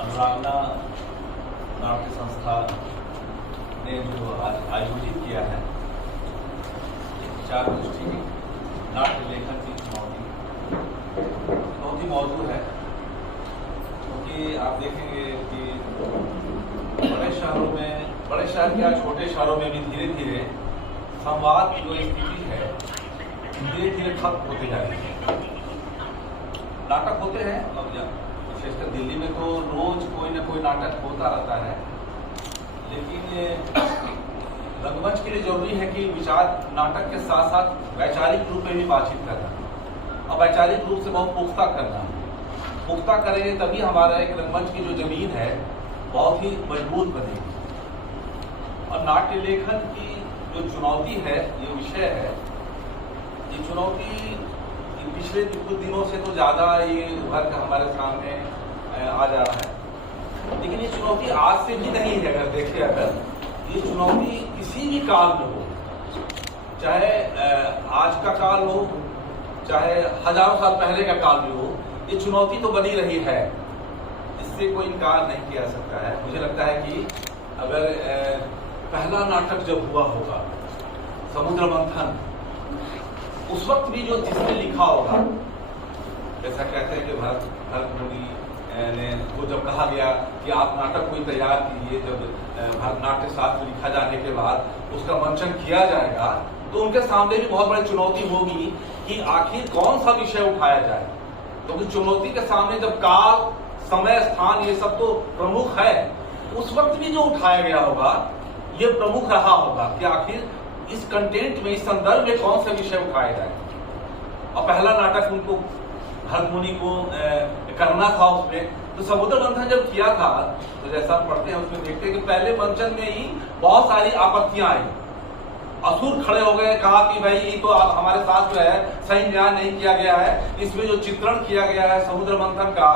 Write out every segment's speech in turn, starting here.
अनुरागना नाट्य संस्था ने जो आज आयोजित किया है विचार गोष्ठी नाट्य लेखन की चुनौती बहुत ही मौजूद है, क्योंकि आप देखेंगे कि बड़े शहर क्या छोटे शहरों में भी धीरे धीरे संवाद की जो स्थिति है धीरे धीरे खत्म होते जा रही है। नाटक होते हैं, अब विशेषकर दिल्ली में तो रोज कोई ना कोई नाटक होता रहता है, लेकिन रंगमंच के लिए जरूरी है कि विचार नाटक के साथ साथ वैचारिक रूप में भी बातचीत करना और वैचारिक रूप से बहुत पुख्ता करेंगे तभी हमारा एक रंगमंच की जो जमीन है बहुत ही मजबूत बनेगी। और नाट्य लेखन की जो चुनौती है, ये विषय है, ये चुनौती पिछले कुछ दिनों से तो ज़्यादा ये उभर कर हमारे सामने आ जा रहा है, लेकिन ये चुनौती आज से भी नहीं है। अगर देखें, अगर ये चुनौती किसी भी काल में हो, चाहे आज का काल हो, चाहे हजारों साल पहले का काल में हो, ये चुनौती तो बनी रही है, इससे कोई इनकार नहीं किया जा सकता है। मुझे लगता है कि अगर पहला नाटक जब हुआ होगा समुद्र मंथन, उस वक्त भी जो जिसने लिखा होगा, जैसा कहते हैं कि भरत मुनि ने को जब कहा गया कि आप नाटक कोई तैयार कीजिए, जब भरतनाट्य शास्त्र लिखा जाने के बाद उसका मंचन किया जाएगा तो उनके सामने भी बहुत बड़ी चुनौती होगी कि आखिर कौन सा विषय उठाया जाए। तो उस चुनौती के सामने जब काल, समय, स्थान ये सब तो प्रमुख है, उस वक्त भी जो उठाया गया होगा ये प्रमुख रहा होगा कि आखिर इस कंटेंट में, इस संदर्भ में कौन सा विषय उठाया जाए। और पहला नाटक उनको भरत मुनि को करना था उसमें, तो समुद्र मंथन जब किया था तो जैसा पढ़ते हैं उसमें देखते हैं कि पहले मंचन में ही बहुत सारी आपत्तियां आई। असुर खड़े हो गए, कहा कि भाई ये तो हमारे साथ जो है सही न्याय नहीं किया गया है, इसमें जो चित्रण किया गया है समुद्र मंथन का,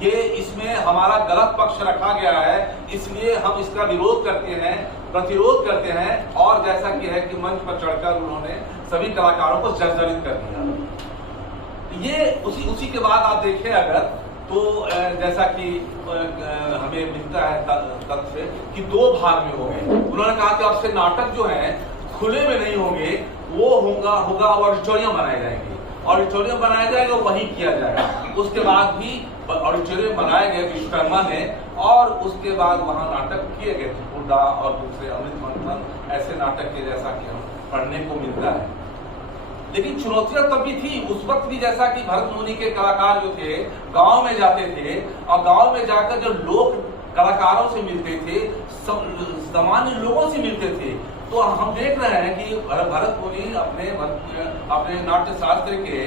ये इसमें हमारा गलत पक्ष रखा गया है, इसलिए हम इसका विरोध करते हैं, प्रतिरोध करते हैं। और जैसा कि है कि मंच पर चढ़कर उन्होंने सभी कलाकारों को जर्जरित कर दिया। ये उसी के बाद आप देखें अगर तो जैसा कि हमें मिलता है तथ्य कि दो भाग में हो गए। उन्होंने कहा कि अब से नाटक जो है खुले में नहीं होंगे, वो होगा ऑडिटोरियम बनाए जाएंगे, ऑडिटोरियम बनाया जाएगा, वही किया जाएगा। उसके बाद भी ऑडिटोरियम बनाए गए विश्वकर्मा ने, और उसके बाद वहां नाटक किए गए त्रिपुरा और दूसरे अमृत मंथन, ऐसे नाटक के जैसा कि हम पढ़ने को मिलता है। लेकिन चुनौतियां तब भी थी, उस वक्त भी, जैसा कि भरत मुनि के कलाकार जो थे गांव में जाते थे और गांव में जाकर जब लोग कलाकारों से मिलते थे, सामान्य लोगों से मिलते थे, तो हम देख रहे हैं कि भरत मुनि अपने नाट्य शास्त्र के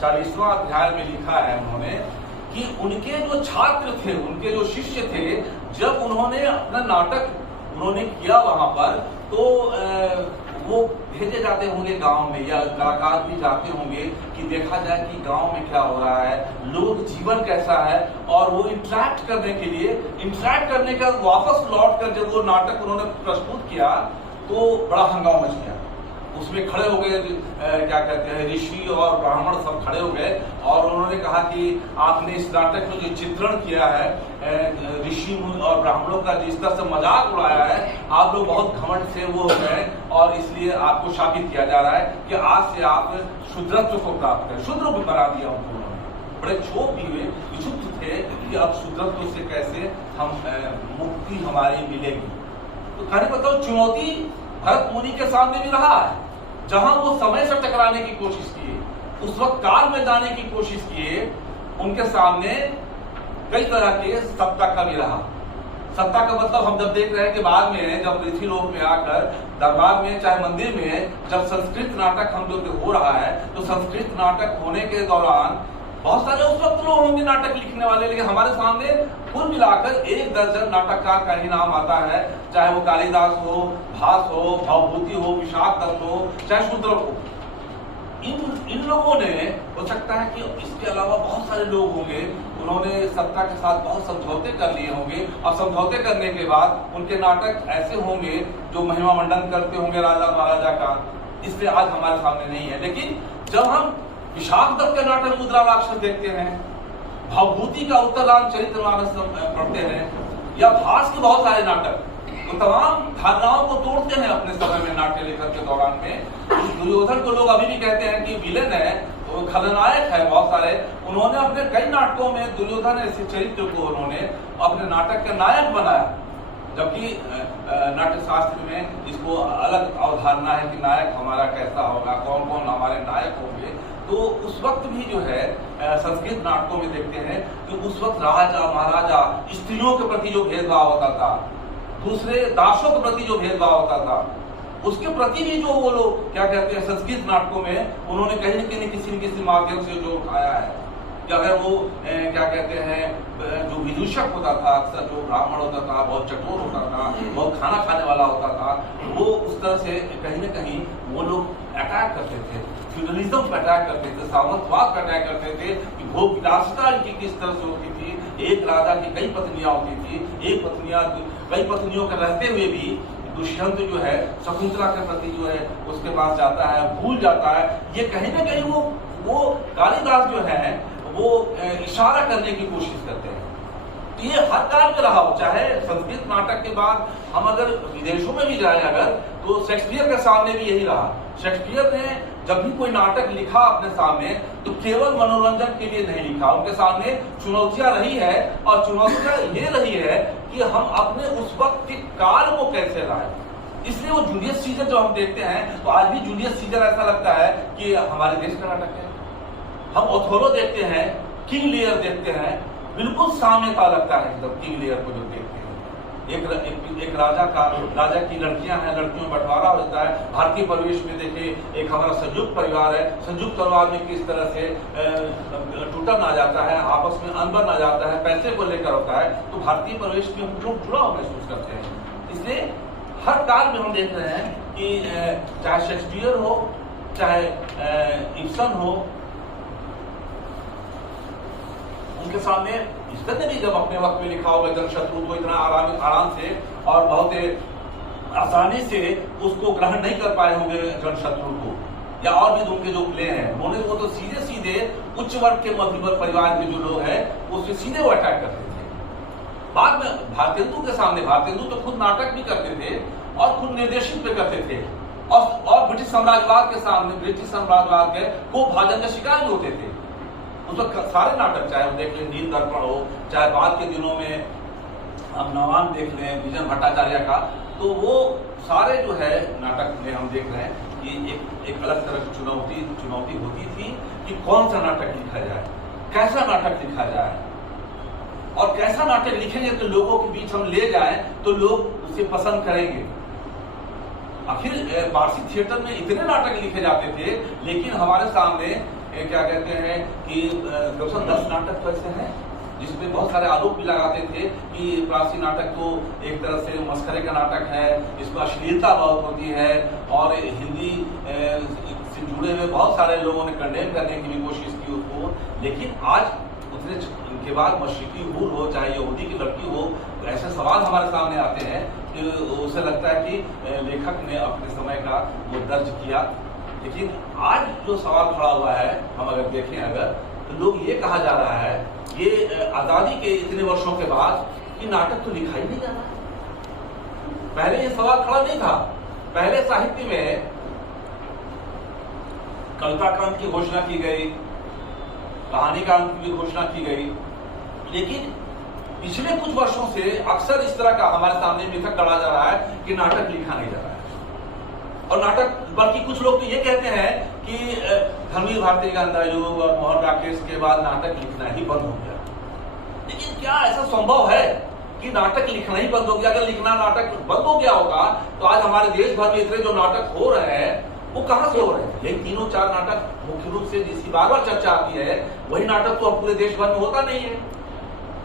40वां अध्याय में लिखा है उन्होंने कि उनके जो छात्र थे, उनके जो शिष्य थे, जब उन्होंने अपना नाटक उन्होंने किया वहां पर, तो वो भेजे जाते होंगे गांव में, या कलाकार भी जाते होंगे कि देखा जाए कि गांव में क्या हो रहा है, लोग जीवन कैसा है, और वो इंटरेक्ट करने का वापस लौट कर जब वो नाटक उन्होंने प्रस्तुत किया तो बड़ा हंगामा मच गया। उसमें खड़े हो गए क्या कहते हैं ऋषि और ब्राह्मण सब खड़े हो गए, और उन्होंने कहा कि आपने इस नाटक में जो चित्रण किया है ऋषि और ब्राह्मणों का जिस तरह से मजाक उड़ाया है, आप लोग बहुत घमंड से वो हो गए, और इसलिए आपको शापित किया जा रहा है कि आज से आप शूद्रत्व को प्राप्त करें। शूद्र भी बना दिया उनको उन्होंने, बड़े क्षोभ भी हुए, विचुक्त थे कि अब शूद्रत्व से कैसे हम मुक्ति हमारी मिलेगी। तो कहने बताओ, चुनौती भरत मुनि के सामने भी रहा है, जहां वो समय से टकराने की कोशिश किए, उस वक्त काल में जाने की कोशिश किए, उनके सामने कई तरह के सत्ता का भी रहा। सत्ता का मतलब हम जब देख रहे हैं कि बाद में जब ऋषि लोक में आकर दरबार में, चाहे मंदिर में, जब संस्कृत नाटक हम जो हो रहा है, तो संस्कृत नाटक होने के दौरान बहुत सारे उस वक्त लोग होंगे नाटक लिखने वाले, लेकिन हमारे सामने कुल मिलाकर 1 दर्जन नाटककार का ही नाम आता है, चाहे वो कालिदास हो, भास हो, भवभूति हो, विशाख दत्त हो, चाहे शूद्र हो। इन लोगों ने, हो सकता है कि इसके अलावा बहुत सारे लोग होंगे, उन्होंने सत्ता के साथ बहुत समझौते कर लिए होंगे, और समझौते करने के बाद उनके नाटक ऐसे होंगे जो महिमा मंडन करते होंगे राजा महाराजा का, इसलिए आज हमारे सामने नहीं है। लेकिन जब हम विशाख दत्त का नाटक मुद्रा राक्षस देखते हैं, भवभूति का उत्तरदान चरित्रमानस पढ़ते हैं, या भास के बहुत सारे नाटक, तो तमाम धारणाओं को तोड़ते हैं अपने समय में नाट्य लेखन के दौरान में। दुर्योधन को लोग अभी भी कहते हैं कि विलेन है, तो खलनायक है बहुत सारे। उन्होंने अपने कई नाटकों में दुर्योधन ऐसे चरित्र को उन्होंने अपने नाटक का नायक बनाया, जबकि नाट्य शास्त्र में इसको अलग अवधारणा है कि नायक हमारा कैसा होगा, कौन कौन हमारे नायक होंगे। तो उस वक्त भी जो है संस्कृत नाटकों में देखते हैं कि उस वक्त राजा महाराजा स्त्रियों के प्रति जो भेदभाव होता था, दूसरे दासों के प्रति जो भेदभाव होता था, उसके प्रति भी जो वो लोग क्या कहते हैं संस्कृत नाटकों में उन्होंने कहीं न कहीं किसी न किसी माध्यम से जो उठाया है कि अगर वो क्या कहते हैं जो विदूषक होता था, अक्सर जो ब्राह्मण होता था, बहुत चटोर होता था, बहुत खाना खाने वाला होता था, वो उस तरह से कहीं न कहीं वो लोग अटैक करते थे, फ्यूडलिज्म पर अटैक करते थे, सामंतवाद पर अटैक करते थे कि भोग विलासिता इनकी किस तरह से होती थी। एक राजा की कई पत्नियां होती थी, एक पत्नियां कई पत्नियों के रहते हुए भी दुष्यंत जो है शकुंतला के प्रति जो है उसके पास जाता है, भूल जाता है। ये कहीं ना कहीं वो कालिदास जो है वो इशारा करने की कोशिश करते हैं। तो ये हर काल में रहा हो, चाहे संस्कृत नाटक के बाद हम अगर विदेशों में भी जाए अगर, तो शेक्सपियर के सामने भी यही रहा। शेक्सपियर ने जब भी कोई नाटक लिखा अपने सामने तो केवल मनोरंजन के लिए नहीं लिखा, उनके सामने चुनौतियां रही है, और चुनौतियां ये रही है कि हम अपने उस वक्त के काल को कैसे लाए। इसलिए वो जूलियस सीजर जो हम देखते हैं, तो आज भी जूलियस सीजर ऐसा लगता है कि हमारे देश का नाटक है। हम ओथेलो देखते हैं, किंग लियर देखते हैं, बिल्कुल साम्यता लगता है एकदम किंग लियर को जो देखते हैं। एक राजा की लड़कियां हैं, लड़कियों में बंटवारा होता है। भारतीय परिवेश में देखिए, एक हमारा संयुक्त परिवार है, संयुक्त परिवार में किस तरह से टूटन आ जाता है, आपस में अनबन आ जाता है, पैसे को लेकर होता है। तो भारतीय परिवेश में हम लोग जुड़ाव महसूस करते हैं। इसलिए हर काल में हम देख रहे हैं कि चाहे शेक्सपियर हो, चाहे इब्सन हो, उनके सामने इसने भी जब अपने वक्त में लिखा होगा जनशत्रु को इतना आराम से और बहुत आसानी से उसको ग्रहण नहीं कर पाए होंगे जनशत्रु को, या और भी उनके जो प्ले हैं उन्होंने, वो तो सीधे सीधे उच्च वर्ग के मध्यवर्ग परिवार के जो लोग हैं उससे सीधे वो अटैक करते थे। बाद में भारतेंदु के सामने, भारतेंदु तो खुद नाटक भी करते थे और खुद निर्देशित भी करते थे, और ब्रिटिश साम्राज्यवाद के सामने, ब्रिटिश साम्राज्यवाद के को भाजन का शिकार भी होते थे। उस वक्त सारे नाटक, चाहे हम देख लें नील दर्पण हो, चाहे बाद के दिनों में हम नवान देख लें विजय भट्टाचार्य का, तो वो सारे जो है नाटक में हम देख रहे हैं कि एक अलग तरह की चुनौती होती थी कि कौन सा नाटक लिखा जाए, कैसा नाटक लिखा जाए, और कैसा नाटक लिखेंगे तो लोगों के बीच हम ले जाएं तो लोग उसे पसंद करेंगे। आखिर वार्षिक थिएटर में इतने नाटक लिखे जाते थे, लेकिन हमारे सामने क्या कहते हैं कि 10 नाटक तो ऐसे हैं जिसमें बहुत सारे आरोप भी लगाते थे कि प्राचीन नाटक तो एक तरह से मस्करे का नाटक है, इसमें अश्लीलता बहुत होती है, और हिंदी से जुड़े हुए बहुत सारे लोगों ने कंडेम करने की भी कोशिश की उसको। लेकिन आज उतने के बाद मशरिकी हूर हो, चाहे यहूदी की लड़की हो, तो ऐसे सवाल हमारे सामने आते हैं कि उसे लगता है कि लेखक ने अपने समय का वो दर्ज किया। लेकिन आज जो सवाल खड़ा हुआ है, हम अगर देखें अगर, तो लोग ये कहा जा रहा है ये आजादी के इतने वर्षों के बाद कि नाटक तो लिखा ही नहीं जा रहा। पहले ये सवाल खड़ा नहीं था। पहले साहित्य में कविता क्रांति की घोषणा की गई, कहानी क्रांति की घोषणा की गई, लेकिन पिछले कुछ वर्षों से अक्सर इस तरह का हमारे सामने मिथक गढ़ा जा रहा है कि नाटक लिखा नहीं जा रहा है। और नाटक, बल्कि कुछ लोग तो ये कहते हैं कि धर्मवीर भारती का अंदाजुग और मोहन राकेश के बाद नाटक लिखना ही बंद हो गया। लेकिन क्या ऐसा संभव है कि नाटक लिखना ही बंद हो गया? अगर लिखना नाटक बंद हो गया होगा तो आज हमारे देश भर में इतने जो नाटक हो रहे हैं वो कहां से हो रहे हैं? यही 3-4 नाटक मुख्य रूप से जिसकी बार बार चर्चा आती है, वही नाटक तो अब पूरे देश भर में होता नहीं है।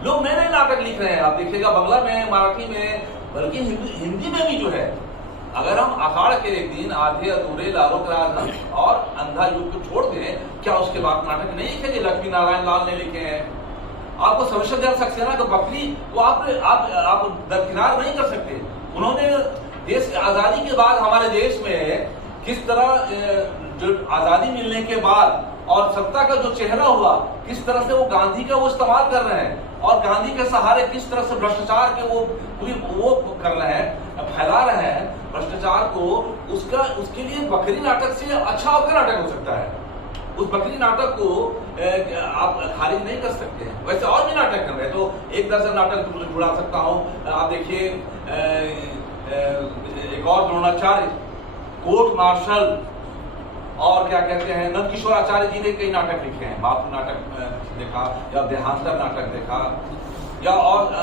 लोग नए नए नाटक लिख रहे हैं, आप देखिएगा बांग्ला में, मराठी में, बल्कि हिंदी में भी जो है। अगर हम अखाड़ के एक दिन आधे अधूरे लालो के राजहंस और अंधा युग को छोड़ दें, क्या उसके बाद नाटक नहीं लिखे जो लक्ष्मी नारायण लाल ने लिखे हैं? आपको शमशेर सक्सेना का बकरी को आप दरकिनार नहीं कर सकते। उन्होंने देश की आजादी के बाद हमारे देश में किस तरह जो आजादी मिलने के बाद और सत्ता का जो चेहरा हुआ, किस तरह से वो गांधी का वो इस्तेमाल कर रहे हैं और गांधी के सहारे किस तरह से भ्रष्टाचार के वो कर रहे हैं, फैला रहे हैं भ्रष्टाचार को। उसके लिए बकरी नाटक से अच्छा और क्या नाटक हो सकता है? उस बकरी नाटक को आप खारिज नहीं कर सकते हैं। वैसे और भी नाटक कर रहे हैं, तो एक दर्जन नाटक जुड़ा सकता हूं। आप देखिए एक और द्रोणाचार्य, कोर्ट मार्शल, और क्या कहते हैं नंदकिशोर आचार्य जी ने कई नाटक लिखे हैं। बापू नाटक देखा या देहांतर नाटक देखा, या और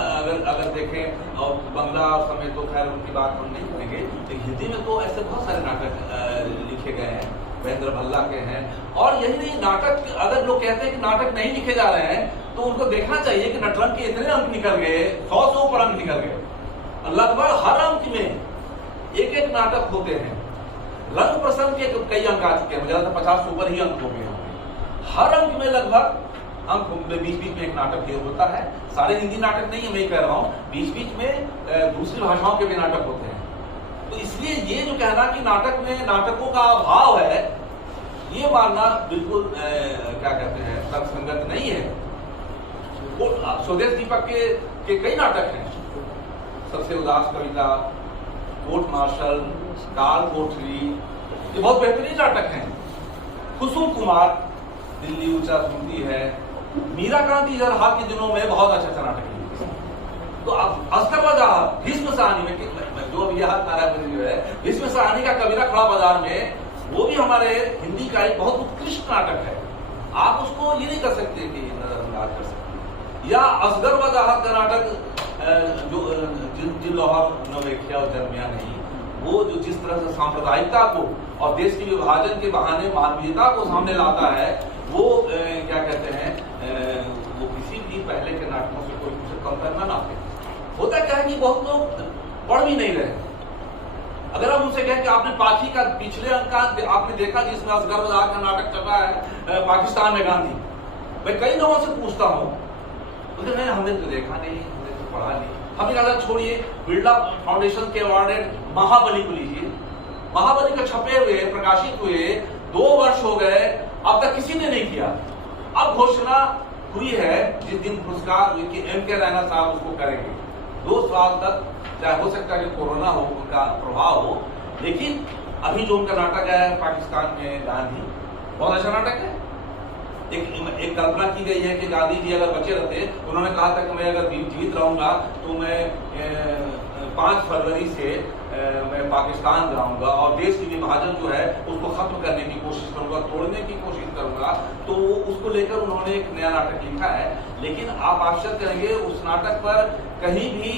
अगर देखें और बंगला समेत, तो खैर उनकी बात हम नहीं करेंगे, लेकिन हिंदी में तो ऐसे बहुत सारे नाटक लिखे गए हैं, महेंद्र भल्ला के हैं। और यही नहीं, नाटक अगर लोग कहते हैं कि नाटक नहीं लिखे जा रहे हैं, तो उनको देखना चाहिए कि नटरंग के इतने अंक निकल गए, 100 से ऊपर अंक निकल गए। लगभग हर अंक में एक एक नाटक होते हैं। रंग प्रसंग के कई अंक आ चुके हैं, मुझे लगता है 50 से ऊपर ही अंक हो गए होंगे। हर अंक में लगभग अंक बीच बीच में एक नाटक ही होता है। सारे हिंदी नाटक नहीं है, मैं कह रहा हूँ, बीच बीच में दूसरी भाषाओं के भी नाटक होते हैं। तो इसलिए ये जो कहना कि नाटक में नाटकों का अभाव है, ये मानना बिल्कुल क्या कहते हैं तर्कसंगत नहीं है। वो स्वदेश दीपक के कई नाटक हैं, सबसे उदास कविता, कोर्ट मार्शल, काल कोठरी, ये बहुत बेहतरीन नाटक हैं। कुसुम कुमार, दिल्ली ऊंचा सुनती है, मीरा कांति जर हाल के दिनों में बहुत अच्छा नाटक लिखी। तो अब अस्करवजा भीष्म साहनी में जो अभी याद आ रहा है, भीष्म साहनी का कबीरा खड़ा बाजार में, वो भी हमारे हिंदी का एक बहुत उत्कृष्ट नाटक है। आप उसको ये नहीं कर सकते कि नजरअंदाज कर सकते। या असगर वजाहत का नाटक जो जिन लोहार नवेख्या और जन्मिया नहीं, वो जो जिस तरह से सांप्रदायिकता को और देश के विभाजन के बहाने मानवीयता को सामने लाता है, वो क्या कहते हैं वो किसी भी पहले के नाटकों से कोई उसे कम करना ना थे। होता क्या है कि बहुत लोग पढ़ भी नहीं रहे। अगर हम उनसे कहें कि आपने पाखी का पिछले अंक आपने देखा जिसमें असगर वजाहत का नाटक चल रहा है पाकिस्तान में गांधी, मैं कई लोगों से पूछता हूँ, बोलते नहीं हमने तो देखा नहीं, हमने तो पढ़ा नहीं। हमें अगर छोड़िए, बिरला फाउंडेशन के अवार्डेड महाबली को लीजिए, महाबली का छपे हुए प्रकाशित हुए 2 वर्ष हो गए, अब तक किसी ने नहीं किया। अब घोषणा हुई है जिस दिन पुरस्कार एम के रैना साहब उसको करेंगे। 2 साल तक चाहे हो सकता है कि कोरोना हो, उनका प्रभाव हो, लेकिन अभी जो उनका नाटक है पाकिस्तान में गांधी, बहुत अच्छा नाटक है। एक कल्पना की गई है कि गांधी जी अगर बचे रहते, उन्होंने कहा था कि मैं अगर जीवित रहूंगा तो मैं 5 फरवरी से मैं पाकिस्तान जाऊंगा और देश की विभाजन जो है उसको खत्म करने की कोशिश करूंगा, तोड़ने की कोशिश करूंगा। तो उसको लेकर उन्होंने एक नया नाटक लिखा है। लेकिन आप आश्चर्य करेंगे, उस नाटक पर कहीं भी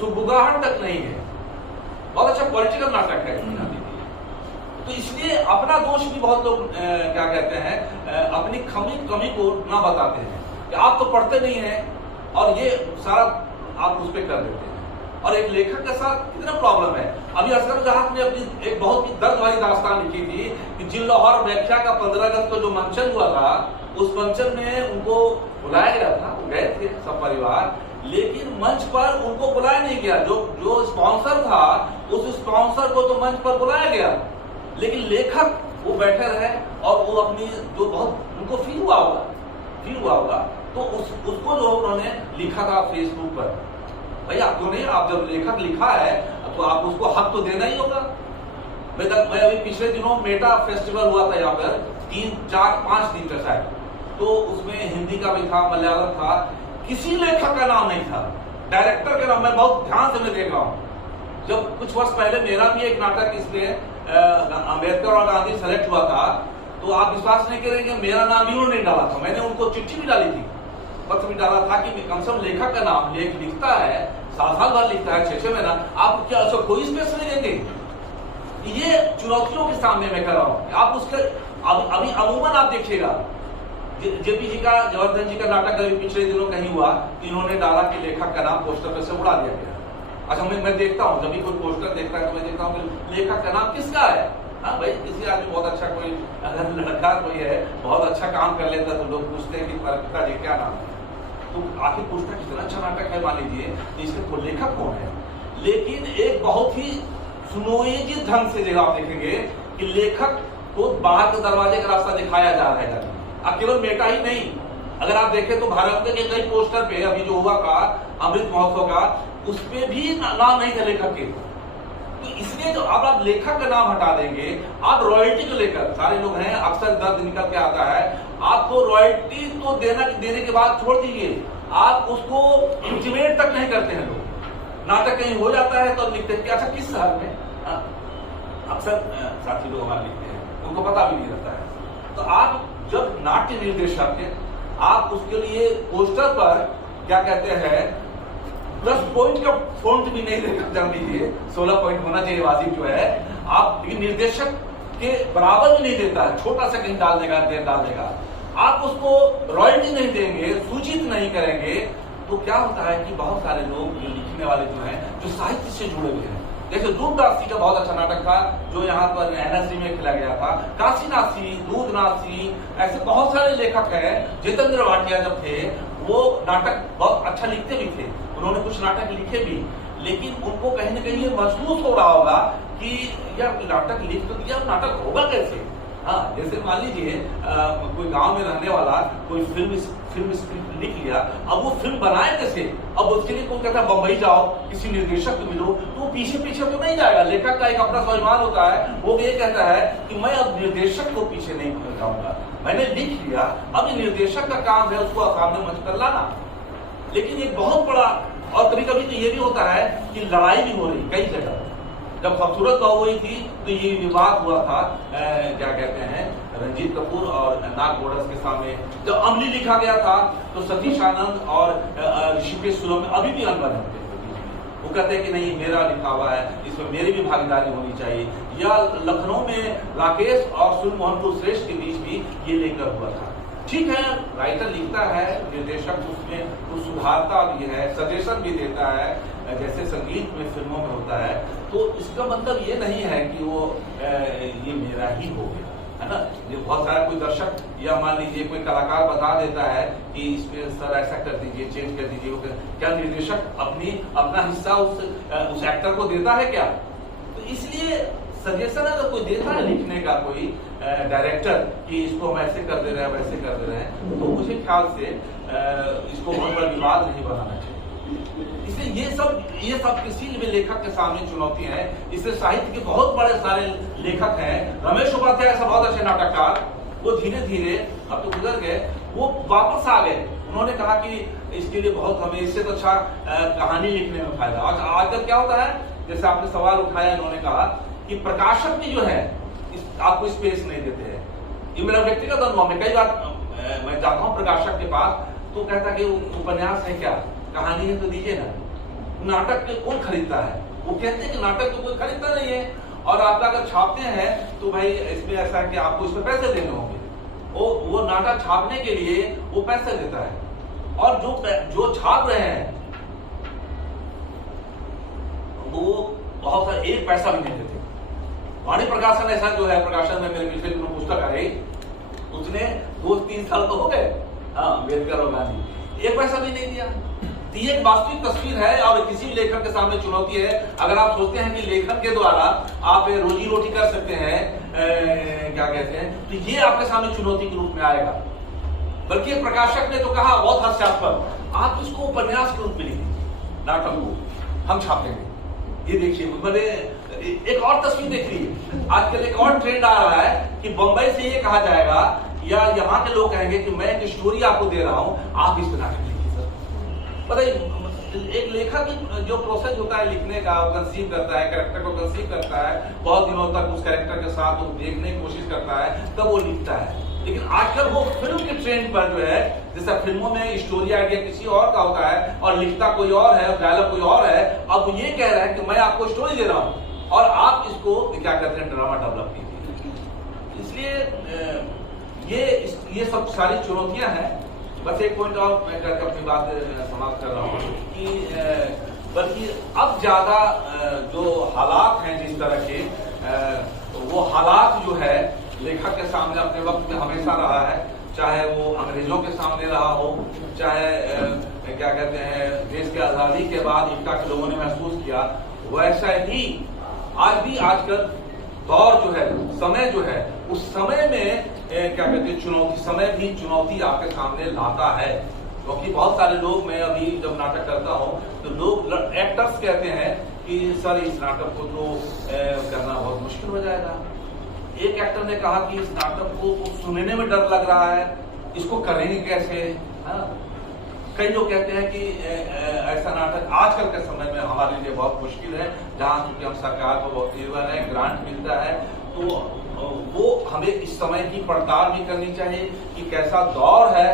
सुगबुगाहट तक नहीं है। बहुत अच्छा पॉलिटिकल नाटक है। तो इसलिए अपना दोष भी बहुत लोग क्या कहते हैं अपनी कमी को ना बताते हैं कि आप तो पढ़ते नहीं हैं और ये सारा आप उस पर कर देते हैं। और एक लेखक के साथ कितना प्रॉब्लम है। अभी असगर वजाहत ने अपनी एक बहुत ही दर्द वाली दास्तान लिखी थी कि जिन लाहौर व्याख्या का 15 अगस्त को जो मंचन हुआ था, उस मंचन में उनको बुलाया गया था, गए थे सब परिवार, लेकिन मंच पर उनको बुलाया नहीं गया। जो स्पॉन्सर था, उस स्पॉन्सर को तो मंच पर बुलाया गया, लेकिन लेखक वो बैठे रहे और वो अपनी जो बहुत उनको फील हुआ होगा तो उसको जो उन्होंने लिखा था फेसबुक पर, भाई आप तो नहीं, आप जब लेखक लिखा है तो आप उसको हक तो देना ही होगा। मैं अभी पिछले दिनों मेटा फेस्टिवल हुआ था यहाँ पर 3, 4, 5 दिन का शायद, तो उसमें हिंदी का भी था, मलयालम था, किसी लेखक का नाम नहीं था, डायरेक्टर का नाम मैं बहुत ध्यान से मैं देख रहा हूँ। जब कुछ वर्ष पहले मेरा भी एक नाटक इसमें अम्बेडकर और गांधी सेलेक्ट हुआ था, तो आप विश्वास नहीं करेंगे मेरा नाम ही उन्होंने डाला था। मैंने उनको चिट्ठी भी डाली थी, पत्र भी डाला था कि कम से कम लेखक का नाम लिखता है, साल भर लिखता है, 6 महीना, आप क्या उसको कोई स्पेस नहीं देंगे। ये चुनौतियों के सामने मैं कर रहा हूँ। आप उसके अभी अमूमन आप देखिएगा, जेपी जी का, जवर्धन जी का नाटक अभी पिछले दिनों कहीं हुआ, इन्होंने डाला कि लेखक का नाम पोस्टर पे से उड़ा दिया गया। अच्छा, मैं देखता हूँ, जब भी कोई पोस्टर देखता है तो मैं देखता हूँ कि लेखक का नाम किसका है। हाँ भाई, किसी आदमी बहुत अच्छा, कोई अगर लड़का कोई है बहुत अच्छा काम कर लेता तो लोग पूछते हैं कि पिताजी क्या नाम है। तो आखिर पूछता कितना अच्छा नाटक है, मान लीजिए, तो इसके लेखक कौन है। लेकिन एक बहुत ही सुनियोजित ढंग से जब आप देखेंगे कि लेखक तो बाहर के दरवाजे का रास्ता दिखाया जा रहा है। अब केवल मेटा ही नहीं, अगर आप देखें तो भारत के कई पोस्टर पे अभी जो हुआ का अमृत महोत्सव का, उस पे भी नाम नहीं था लेखक के। तो इसलिए जो अब आप लेखक का नाम हटा देंगे, आप रॉयल्टी को लेकर सारे लोग हैं, अक्सर दर्द निकल के आता है, आप तो रॉयल्टी तो देने के बाद छोड़ दीजिए, आप उसको इंटीमेट तक नहीं करते हैं। लोग नाटक कहीं हो जाता है तो लिखते हैं कि अच्छा किस शहर में, अक्सर साथी लोग हमारे लिखते हैं, उनको पता भी नहीं रहता है। तो आप जब नाट्य निर्देशक है, आप उसके लिए पोस्टर पर क्या कहते हैं, प्लस पॉइंट का फॉन्ट भी नहीं देकर जान लीजिए, 16 पॉइंट होना चाहिए वाजिब जो है, आप निर्देशक के बराबर भी नहीं देता है, छोटा सा कहीं डाल देगा, आप उसको रॉयल्टी नहीं देंगे, सूचित नहीं करेंगे, तो क्या होता है कि बहुत सारे लोग जो लिखने वाले जो हैं, जो साहित्य से जुड़े हुए हैं, जैसे दूधनाथ का बहुत अच्छा नाटक था जो यहाँ पर एनएससी में खेला गया था, काशीनाथ सिंह, दूधनाथ सिंह, ऐसे बहुत सारे लेखक हैं। जितेंद्र भाटिया जब थे वो नाटक बहुत अच्छा लिखते भी थे, उन्होंने कुछ नाटक लिखे भी, लेकिन उनको कहीं ना कहीं ये महसूस हो रहा होगा कि यार नाटक लिख तो दिया, नाटक होगा कैसे। हाँ, जैसे मान लीजिए कोई गांव में रहने वाला कोई फिल्म स्क्रिप्ट लिख लिया, अब वो फिल्म बनाए कैसे, अब उसके लिए कोई कहता है बंबई जाओ, किसी निर्देशक को मिलो, तो पीछे तो नहीं जाएगा। लेखक का एक अपना स्वाभिमान होता है, वो ये कहता है कि मैं अब निर्देशक को पीछे नहीं जाऊंगा, मैंने लिख लिया, अब ये निर्देशक का काम है उसको सामने मंच पर लाना। लेकिन एक बहुत बड़ा, और कभी कभी तो ये भी होता है कि लड़ाई भी हो रही कई जगह। जब खूबसूरत बहू हुई थी तो ये विवाद हुआ था, क्या कहते हैं, रंजीत कपूर और नाग बोडस के सामने। जब अमली लिखा गया था तो सतीश आनंद और ऋषिकेश सुलभ में अभी भी अनबन है, वो कहते हैं कि नहीं मेरा लिखा हुआ है, इसमें मेरी भी भागीदारी होनी चाहिए। या लखनऊ में राकेश और सुरमोहनपुर श्रेष्ठ के बीच भी ये लेकर हुआ था। ठीक है, राइटर लिखता है, निर्देशक उसमें कुछ सुधारता भी है, सजेशन भी देता है, जैसे संगीत में फिल्मों में होता है। तो इसका मतलब ये नहीं है कि वो ये मेरा ही हो गया, है ना। ये बहुत सारा कोई दर्शक या मान लीजिए कोई कलाकार बता देता है कि इसमें सर ऐसा कर दीजिए, चेंज कर दीजिए, क्या निर्देशक अपना हिस्सा उस एक्टर को देता है क्या। तो इसलिए सजेशन अगर कोई देता है लिखने का कोई डायरेक्टर कि इसको हम ऐसे कर दे रहे हैं, वैसे कर दे रहे हैं, तो मुझे ख्याल से इसको बहुत बड़ा विवाद नहीं बनाना चाहिए। इसलिए ये सब किसी भी लेखक के सामने चुनौती है। इससे साहित्य के बहुत बड़े सारे लेखक हैं, रमेश उपाध्याय ऐसा बहुत अच्छे नाटककार, वो धीरे धीरे अब तो गुजर गए, वो वापस आ गए। उन्होंने कहा कि इसके लिए बहुत हमें इससे तो अच्छा कहानी लिखने में फायदा। आजकल क्या होता है, जैसे आपने सवाल उठाया, इन्होंने कहा कि प्रकाशक भी जो है आपको स्पेस नहीं देते हैं। ये मेरा व्यक्तिगत अनुभव है, कई बार मैं जाता हूँ प्रकाशक के पास तो कहता कि उपन्यास है क्या, कहानी है तो दीजिए ना, नाटक कौन खरीदता है। वो कहते हैं कि नाटक तो कोई खरीदता नहीं है, और आप अगर छापते हैं तो भाई इसमें ऐसा है कि आपको इसमें पैसे देने होंगे। वो नाटक छापने के लिए वो पैसे देता है, और जो छाप रहे हैं वो बहुत सारे एक पैसा भी नहीं देते। वाणी प्रकाशन ऐसा जो है, प्रकाशन में मेरे पिछले दिनों पुस्तक आई, उसने 2-3 साल तो हो गए, हाँ, अम्बेडकर और गांधी, एक पैसा भी नहीं दिया। तो ये एक वास्तविक तस्वीर है, और किसी भी लेखक के सामने चुनौती है। अगर आप सोचते हैं कि लेखन के द्वारा आप रोजी रोटी कर सकते हैं, क्या कहते हैं, तो ये आपके सामने चुनौती के रूप में आएगा। बल्कि प्रकाशक ने तो कहा बहुत हास्यास्पद, आप इसको उपन्यास के रूप में लिखिए, नाटक को हम छापेंगे। ये देखिए, मैंने एक और तस्वीर देख ली, आजकल एक और ट्रेंड आ रहा है कि बंबई से ये कहा जाएगा या यहाँ के लोग कहेंगे कि मैं एक स्टोरी आपको दे रहा हूँ, आप इस पर नाटक लिखिए। सर पता है, एक लेखक जो प्रोसेस होता है लिखने का, वो कंसीव करता है, कैरेक्टर को कंसीव करता है, बहुत दिनों तक उस कैरेक्टर के साथ वो देखने की कोशिश करता है, तब वो लिखता है। लेकिन आजकल वो फिल्म के ट्रेंड पर जो है, जैसा फिल्मों में स्टोरी आइडिया किसी और का होता है और लिखता कोई और है, डायलॉग कोई और है, अब वो ये कह रहा है कि मैं आपको स्टोरी दे रहा हूँ और आप इसको क्या करते हैं, ड्रामा डेवलप कीजिए। इसलिए ये सब सारी चुनौतियां हैं। बस एक पॉइंट और मैं करके अपनी बात समाप्त कर रहा हूँ कि बल्कि अब ज्यादा जो हालात हैं जिस तरह के, वो हालात जो है लेखक के सामने अपने वक्त में हमेशा रहा है, चाहे वो अंग्रेजों के सामने रहा हो, चाहे क्या कहते हैं देश की आजादी के बाद इनका के लोगों ने महसूस किया, वैसा ही आज भी आजकल दौर जो है, समय जो है, उस समय में क्या कहते हैं चुनौती, समय भी चुनौती आपके सामने लाता है। क्योंकि बहुत सारे लोग, मैं अभी जब नाटक करता हूँ तो लोग एक्टर्स कहते हैं कि सर इस नाटक को तो करना बहुत मुश्किल हो जाएगा। एक एक्टर ने कहा कि इस नाटक को सुनने में डर लग रहा है, इसको करेंगे कैसे। कई लोग कहते हैं कि ऐसा नाटक आजकल के समय में हमारे लिए बहुत मुश्किल है, जहां चूंकि हम सरकार को बहुत निर्भर है, ग्रांट मिलता है, तो वो हमें इस समय की पड़ताल भी करनी चाहिए कि कैसा दौर है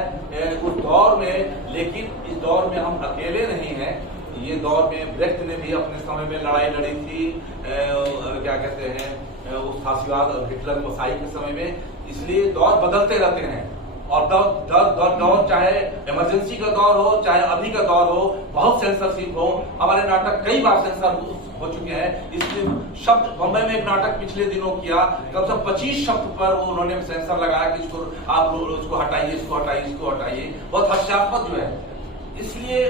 उस दौर में। लेकिन इस दौर में हम अकेले नहीं हैं। ये दौर में ब्रेख्त ने भी अपने समय में लड़ाई लड़ी थी, क्या कहते हैं उस फांसीवाद हिटलर मसाई के समय में। इसलिए दौर बदलते रहते हैं, और दौर चाहे इमरजेंसी का दौर हो, चाहे अभी का दौर हो, बहुत सेंसरशिप हो। हमारे नाटक कई बार सेंसर हो चुके हैं। इसलिए शब्द, बम्बई में एक नाटक पिछले दिनों किया, कम से कम 25 शब्द पर उन्होंने सेंसर लगाया कि इसको आप उसको हटाइए, इसको हटाइए, इसको हटाइए। बहुत हास्यास्पद जो है। इसलिए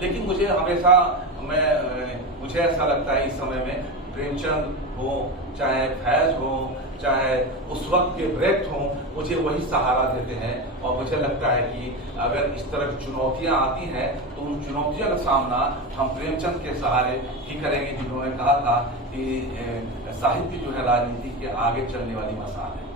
लेकिन मुझे हमेशा मुझे ऐसा लगता है इस समय में प्रेमचंद हो, चाहे फैज हो, चाहे उस वक्त के ब्रेख्त हो, मुझे वही सहारा देते हैं। और मुझे लगता है कि अगर इस तरह की चुनौतियां आती हैं तो उन चुनौतियों का सामना हम प्रेमचंद के सहारे ही करेंगे, जिन्होंने कहा था कि साहित्य जो है राजनीति के आगे चलने वाली मसाल है।